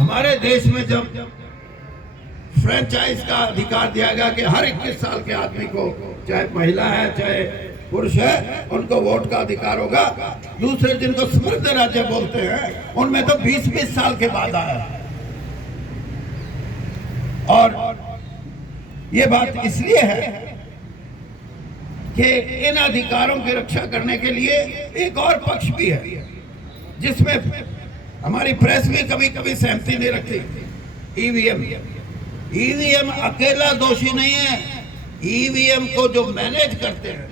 हमारे देश में जब फ्रेंचाइज का अधिकार दिया गया कि हर 21 साल के आदमी को, चाहे महिला है चाहे पुरुष है, उनको वोट का अधिकार होगा। दूसरे जिनको समृद्ध राज्य बोलते हैं उनमें तो 20-20 साल के बाद आया। और ये बात इसलिए है कि इन अधिकारों की रक्षा करने के लिए एक और पक्ष भी है जिसमें हमारी प्रेस भी कभी कभी सहमति नहीं रखती। ईवीएम अकेला दोषी नहीं है। ईवीएम को जो मैनेज करते हैं,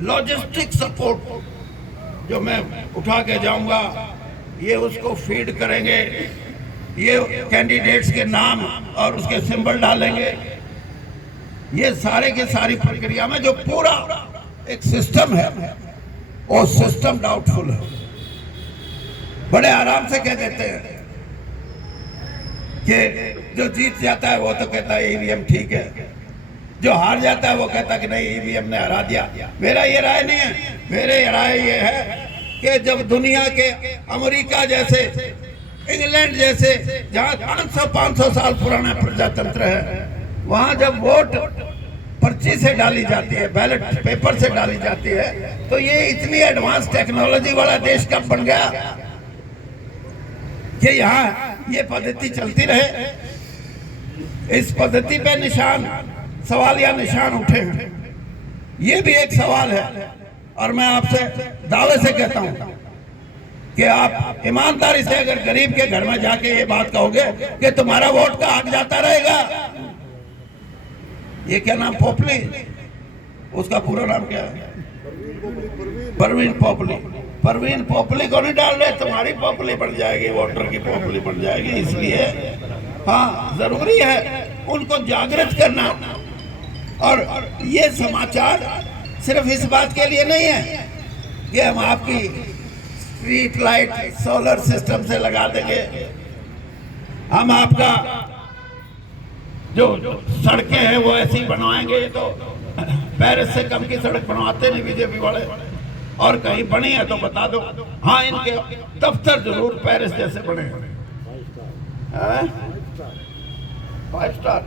लॉजिस्टिक सपोर्ट जो मैं उठा के जाऊंगा, ये उसको फीड करेंगे, ये कैंडिडेट्स के नाम और उसके सिंबल डालेंगे, ये सारे के सारी प्रक्रिया में जो पूरा एक सिस्टम है वो सिस्टम डाउटफुल है। बड़े आराम से कह देते हैं कि जो जीत जाता है वो तो कहता है ईवीएम ठीक है, जो हार जाता है वो कहता है कि नहीं ईवीएम ने हरा दिया। मेरा ये राय नहीं है। मेरे राय ये है कि जब दुनिया के अमेरिका जैसे, इंग्लैंड जैसे, जहाँ 500 साल पुराना प्रजातंत्र है, वहां जब वोट पर्ची से डाली जाती है, बैलेट पेपर से डाली जाती है, तो ये इतनी एडवांस टेक्नोलॉजी वाला देश कब बन गया कि यहाँ ये पद्धति चलती रहे। इस पद्धति पे निशान, सवाल या निशान उठे हैं। ये भी एक सवाल है और मैं आपसे दावे से कहता हूं कि आप ईमानदारी से अगर गरीब के घर में जाके ये बात कहोगे कि तुम्हारा वोट का हक जाता रहेगा, ये क्या नाम, पोपली, उसका पूरा नाम क्या है, परवीन पोपली। परवीन पोपली को नहीं डाल रहे, तुम्हारी पोपली बढ़ जाएगी, वोटर की पोपली बढ़ जाएगी। इसलिए हाँ, जरूरी है उनको जागृत करना। और ये समाचार सिर्फ इस बात के लिए नहीं है कि हम आपकी स्ट्रीट लाइट सोलर सिस्टम से लगा देंगे, हम आपका जो सड़कें हैं वो ऐसी बनवाएंगे। तो पेरिस से कम की सड़क बनवाते नहीं बीजेपी वाले, और कहीं बनी है तो बता दो। हाँ, इनके दफ्तर जरूर पेरिस जैसे बने हैं। 5 स्टार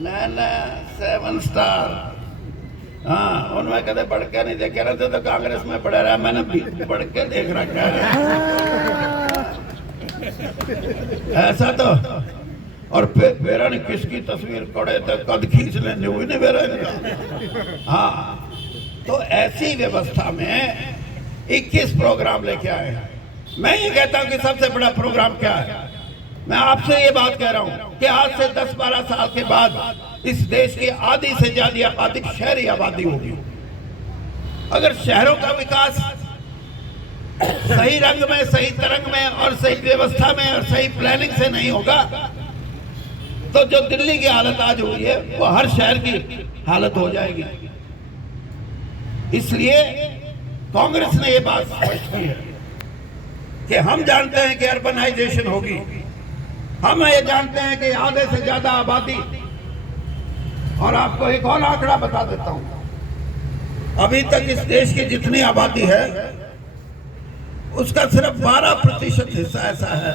न 7 स्टार। हाँ, उनमें कदे बढ़ के नहीं देखे रहते तो कांग्रेस में पड़े रहा, मैंने भी बढ़ के देख रखा है ऐसा तो। और बेरा ने किसकी तस्वीर पड़े थे, कद खींच लेने हुई नहीं बेरा इनका। हाँ, तो ऐसी व्यवस्था में 21 प्रोग्राम लेके आए हैं। मैं ये कहता हूं कि सबसे बड़ा प्रोग्राम क्या है। मैं आपसे ये बात कह रहा हूं कि आज से 10-12 साल के बाद इस देश की आधी से ज्यादा आबादी शहरी आबादी होगी। अगर शहरों का विकास सही रंग में, सही तरंग में और सही व्यवस्था में और सही प्लानिंग से नहीं होगा तो जो दिल्ली की हालत आज हुई है वो हर शहर की हालत हो जाएगी। इसलिए कांग्रेस ने ये बात स्पष्ट की है कि हम जानते हैं कि अर्बनाइजेशन होगी, हम ये जानते हैं कि आधे से ज्यादा आबादी। और आपको एक और आंकड़ा बता देता हूं, अभी तक इस देश की जितनी आबादी है उसका सिर्फ 12% हिस्सा ऐसा है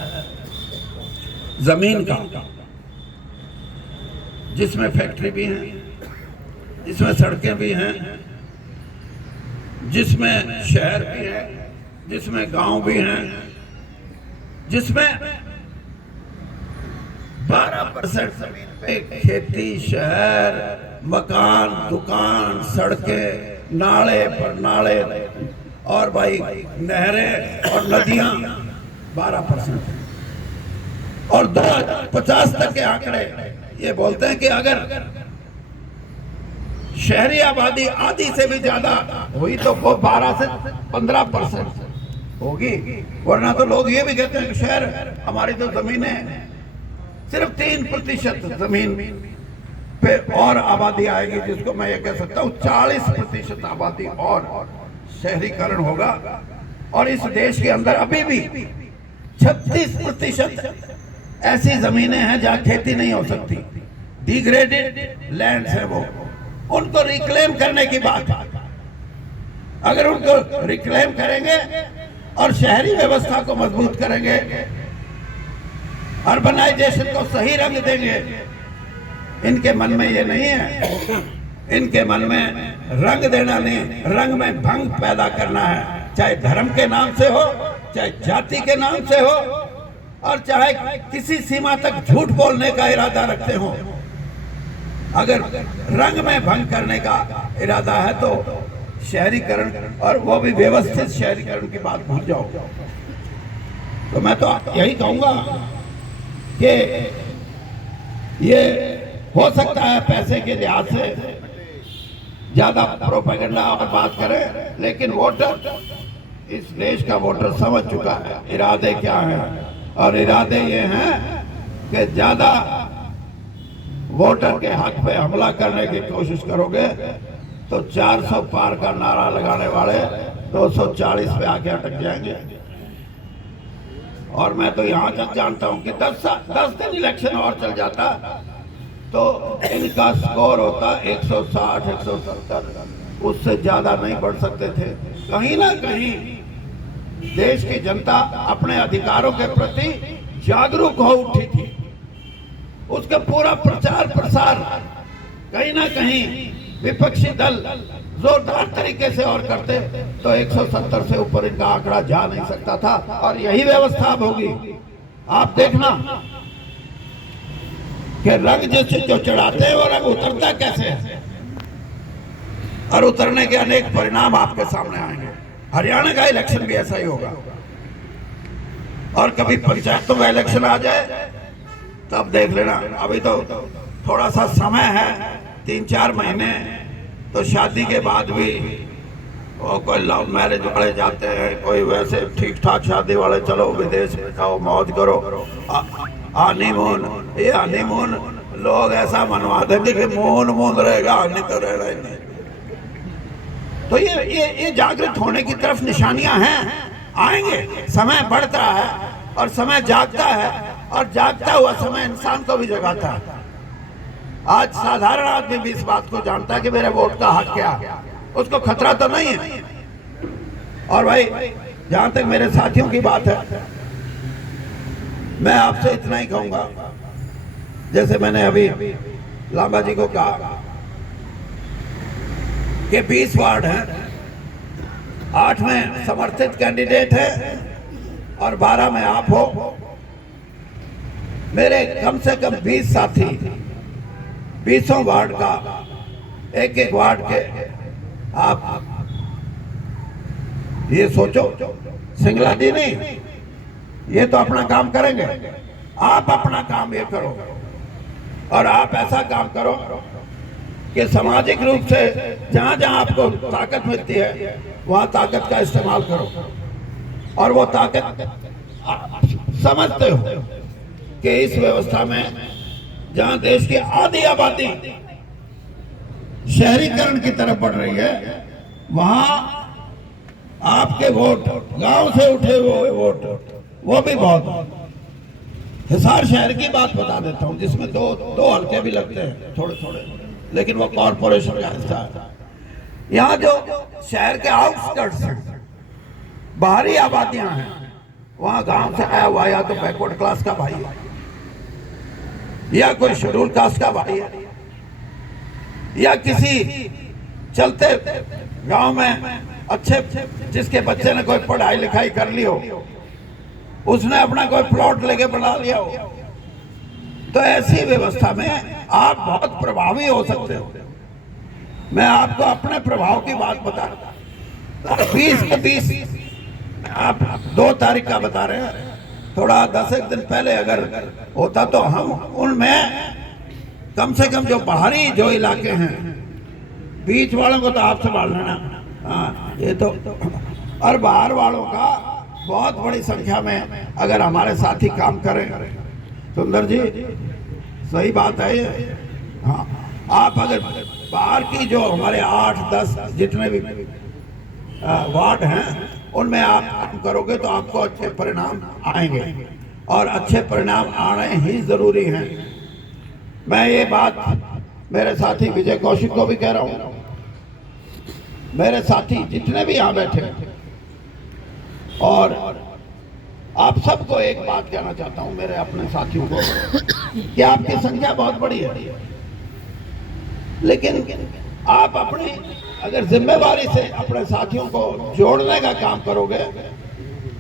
जमीन का, जिसमें फैक्ट्री भी हैं, जिसमें सड़कें भी हैं, जिसमें शहर भी है, जिसमें गांव भी हैं, जिसमें 12% जमीन पे खेती, शहर, मकान, दुकान, सड़कें, नाले पर नाले और भाई नहरें और नदियां 12%। और 2050 तक के आंकड़े ये बोलते हैं कि अगर शहरी आबादी आधी से भी ज्यादा हुई तो वो 12 से 15% होगी। वरना तो लोग ये भी कहते हैं कि शहर, हमारी तो जमीनें सिर्फ 3% जमीन पे और आबादी आएगी, जिसको मैं ये कह सकता हूँ 40% आबादी और शहरीकरण होगा। और इस देश के अंदर अभी भी 36% ऐसी जमीनें हैं जहाँ खेती नहीं हो सकती, डिग्रेडेड लैंड्स है वो, उनको रिक्लेम करने की बात है। अगर उनको रिक्लेम करेंगे और शहरी व्यवस्था को मजबूत करेंगे अर्बनाइजेशन को सही रंग देंगे, इनके मन में ये नहीं है। इनके मन में रंग देना नहीं, रंग में भंग पैदा करना है, चाहे धर्म के नाम से हो, चाहे जाति के नाम से हो, और चाहे किसी सीमा तक झूठ बोलने का इरादा रखते हो। अगर रंग में भंग करने का इरादा है तो शहरीकरण, और वो भी व्यवस्थित शहरीकरण की बात भूल जाओ। तो मैं तो यही कहूंगा कि ये हो सकता है पैसे के लिहाज से ज्यादा प्रोपेगेंडा और बात करें, लेकिन वोटर, इस देश का वोटर समझ चुका है इरादे क्या हैं, और इरादे ये हैं कि ज्यादा वोटर के हक पे हमला करने की कोशिश करोगे तो 400 पार का नारा लगाने वाले 240 पे आके अटक जाएंगे। और मैं तो यहाँ तक जानता हूँ कि 10 दिन इलेक्शन और चल जाता तो इनका स्कोर होता 160, 170, उससे ज्यादा नहीं बढ़ सकते थे। कहीं ना कहीं देश की जनता अपने अधिकारों के प्रति जागरूक हो उठी थी, उसका पूरा प्रचार प्रसार कहीं ना कहीं विपक्षी दल जोरदार तरीके से और करते तो 170 से ऊपर इनका आंकड़ा जा नहीं सकता था। और यही व्यवस्था अब होगी। आप देखना कि रंग जैसे जो चढ़ाते हैं वो रंग उतरता कैसे है, और उतरने के अनेक परिणाम आपके सामने आएंगे। हरियाणा का इलेक्शन भी ऐसा ही होगा, और कभी पंचायतों का इलेक्शन आ जाए तब देख लेना। अभी तो थोड़ा सा समय है, 3-4 महीने, तो शादी के बाद भी वो कोई लव मैरिज वाले जाते हैं, कोई वैसे ठीक ठाक शादी वाले चलो विदेश में जाओ मौज करो, हनीमून। ये हनीमून लोग ऐसा मनवा देंगे कि मून मून रहेगा, हनी तो रहेगा ही नहीं। तो ये जागृत होने की तरफ निशानियां हैं, आएंगे। समय बढ़ता है और समय जागता है, और जागता हुआ समय इंसान को भी जगाता है। आज साधारण आदमी भी इस बात को जानता है कि मेरे वोट का हक क्या, उसको खतरा तो नहीं है। और भाई जहां तक मेरे साथियों की बात है, मैं आपसे इतना ही कहूंगा, जैसे मैंने अभी लांबा जी को कहा कि 20 वार्ड हैं, 8 में समर्थित कैंडिडेट है और 12 में आप हो। मेरे कम से कम 20 साथी 20 वार्ड का, एक वार्ड के, आप ये सोचो, सिंगला जी नहीं, ये तो अपना काम करेंगे, आप अपना काम ये करो, और आप ऐसा काम करो कि सामाजिक रूप से जहां जहां आपको ताकत मिलती है वहां ताकत का इस्तेमाल करो। और वो ताकत समझते हो कि इस व्यवस्था में जहां देश की आधी आबादी शहरीकरण की तरफ बढ़ रही है, वहां आपके वोट, गांव से उठे हुए वोट, वो भी बहुत। हिसार शहर की बात बता देता हूं, जिसमें दो हल्के भी लगते हैं थोड़े थोड़े, लेकिन वो कॉर्पोरेशन का हिस्सा है। यहाँ जो शहर के आउटस्कर्ट्स हैं, बाहरी आबादियां हैं, वहां गांव से आया हुआ या तो बैकवर्ड क्लास का भाई है, या कोई शेड्यूल कास्ट का भाई है, या किसी चलते गांव में अच्छे जिसके बच्चे ने कोई पढ़ाई लिखाई कर ली हो, उसने अपना कोई प्लॉट लेके बना लिया हो। तो ऐसी व्यवस्था में आप बहुत प्रभावी हो सकते हो। मैं आपको अपने प्रभाव की बात बता रहा हूं। 20 के 20 आप 2 तारीख का बता रहे हैं, थोड़ा 10 दिन पहले अगर होता तो हम उनमें कम से कम जो बाहरी जो इलाके हैं, बीच वालों को तो आप संभाल लेना, हाँ ये तो, और बाहर वालों का बहुत बड़ी संख्या में अगर हमारे साथी काम करें। सुंदर जी सही बात है ये, हाँ आप अगर बाहर की जो हमारे 8-10 जितने भी वार्ड हैं उनमें आप काम करोगे तो आपको अच्छे परिणाम आएंगे, और अच्छे परिणाम आने ही जरूरी हैं। मैं ये बात मेरे साथी विजय कौशिक को भी कह रहा हूं, मेरे साथी जितने भी यहाँ बैठे हैं, और आप सबको एक बात कहना चाहता हूं, मेरे अपने साथियों को, कि आपकी संख्या बहुत बड़ी है, लेकिन आप अपनी अगर जिम्मेवारी से अपने साथियों को जोड़ने का काम करोगे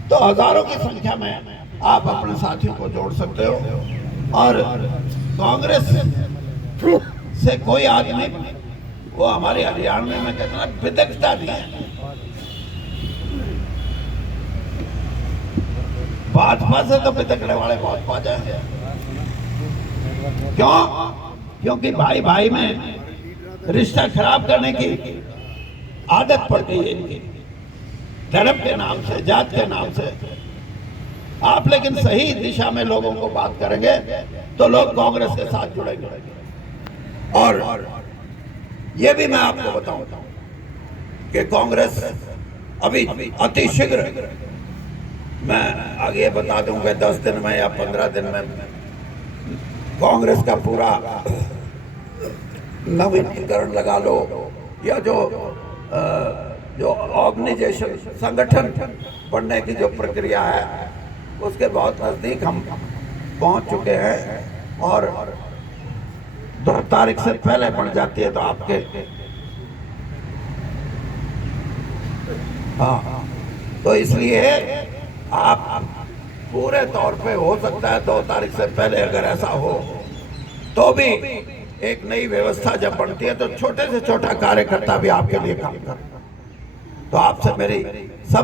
तो हजारों की संख्या में आप अपने साथियों को जोड़ सकते हो। और कांग्रेस से कोई आदमी, वो हमारे हरियाणा में कहते हैं बिदकता नहीं है, भाजपा से तो बिदकने वाले बहुत पा जाएंगे। क्यों? क्योंकि भाई भाई में रिश्ता खराब करने की आदत पड़ गई है इनकी, धर्म के नाम से, जात के नाम से। आप लेकिन सही दिशा में लोगों को बात करेंगे तो लोग कांग्रेस के साथ जुड़ेंगे। और ये भी मैं आपको बताऊं कि कांग्रेस अभी अति शीघ्र, मैं आगे बता दूं कि 10 दिन में या 15 दिन में कांग्रेस का पूरा नवीनीकरण लगा लो, या जो ऑर्गेनाइजेशन, संगठन बनने की जो प्रक्रिया है उसके बहुत नजदीक हम पहुंच चुके हैं। और 2 तारीख से पहले बन जाती है तो आपके, हाँ, तो इसलिए आप पूरे तौर पे, हो सकता है 2 तारीख से पहले अगर ऐसा हो तो भी एक नई व्यवस्था जब बनती है तो छोटे से छोटा कार्यकर्ता भी आपके लिए काम करता है। तो आपसे मेरी सब